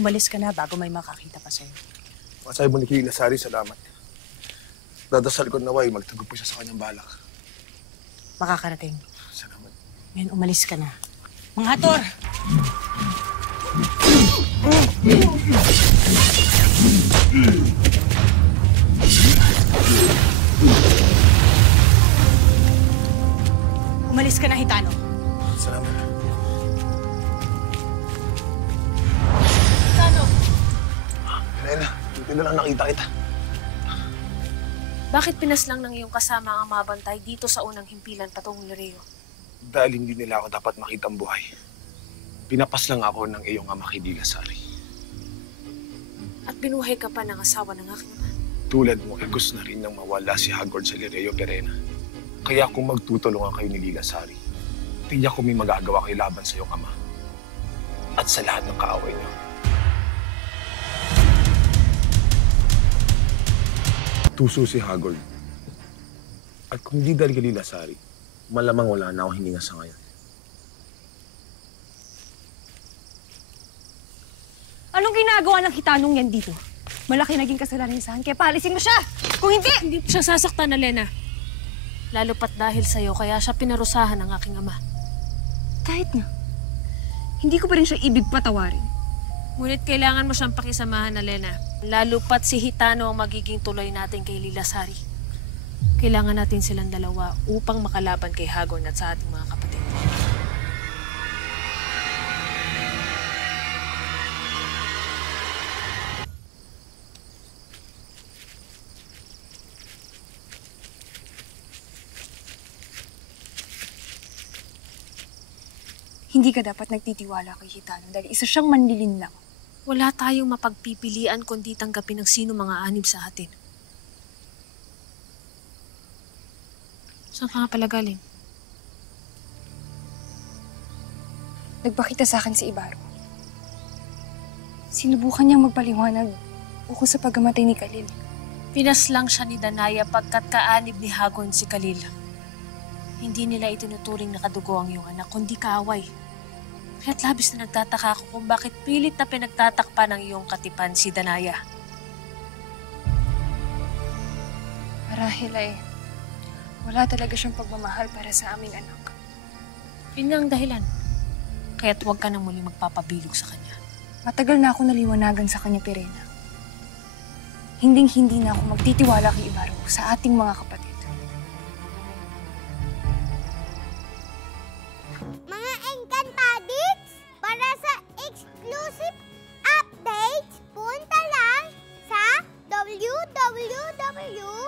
Umalis ka na bago may makakita pa sa'yo. Masabi mo ni Kila Sari, salamat. Dadasal ko na naway, magtagupo siya sa kanyang balak. Makakarating. Salamat. Ngayon, umalis ka na. Mga hator! Umalis ka na, Hitano. Salamat. Hitano! Elena, buti na lang nakita kita. Bakit pinaslang ng iyong kasama ang mabantay dito sa unang himpilan patungong Lireo? Dahil hindi nila ako dapat makitang buhay. Pinapas lang ako ng iyong ama kay Kila Sari. At binuhay ka pa ng asawa ng aking ama? Tulad mo, gusto na rin nang mawala si Hagord sa Lireo Perena. Kaya kung magtutulungan kayo ni Kila Sari, tiyak ko may magagawa kayo laban sa iyong ama. At sa lahat ng kaaway niyo. Tuso si Hagord. At kung di dahil kay Kila Sari, malamang wala na ako hininga sa ngayon. Anong ginagawa ng Hitanong yan dito? Malaki naging kasalanan niya sa akin, kaya paalisin mo siya! Kung hindi! Hindi siya sasaktan, Elena. Lalo pat dahil sa'yo, kaya siya pinarusahan ng aking ama. Kahit na, hindi ko pa rin siya ibig patawarin. Ngunit kailangan mo siyang pakisamahan, Elena. Lalo pat si Hitano ang magiging tuloy natin kay Kila Sari. Kailangan natin silang dalawa upang makalaban kay Hagord at sa ating mga kapatid. Hindi ka dapat nagtitiwala kay Hitano dahil isa siyang manlilin lang. Wala tayong mapagpipilian kundi tanggapin ng sino mga anib sa atin. Saan ka nga pala galing? Nagpakita sa akin si Ibaro. Sinubukan niyang magpaliwanag ukol sa pagkamatay ni Khalil. Pinaslang siya ni Danaya pagkat kaanib ni Hagord si Khalil. Hindi nila itinuturing na kadugo ang iyong anak, kundi kaaway. Kaya't labis na nagtataka ako kung bakit pilit na pinagtatakpan ng iyong katipan si Danaya. Marahil ay wala talaga siyang pagmamahal para sa aming anak. Yun nga ang dahilan. Kaya't huwag ka nang muli magpapabilog sa kanya. Matagal na ako naliwanagan sa kanya, Perena. Hinding-hindi na ako magtitiwala kay Ibaro sa ating mga kapatid. Mga Encantadits, para sa exclusive updates, punta lang sa www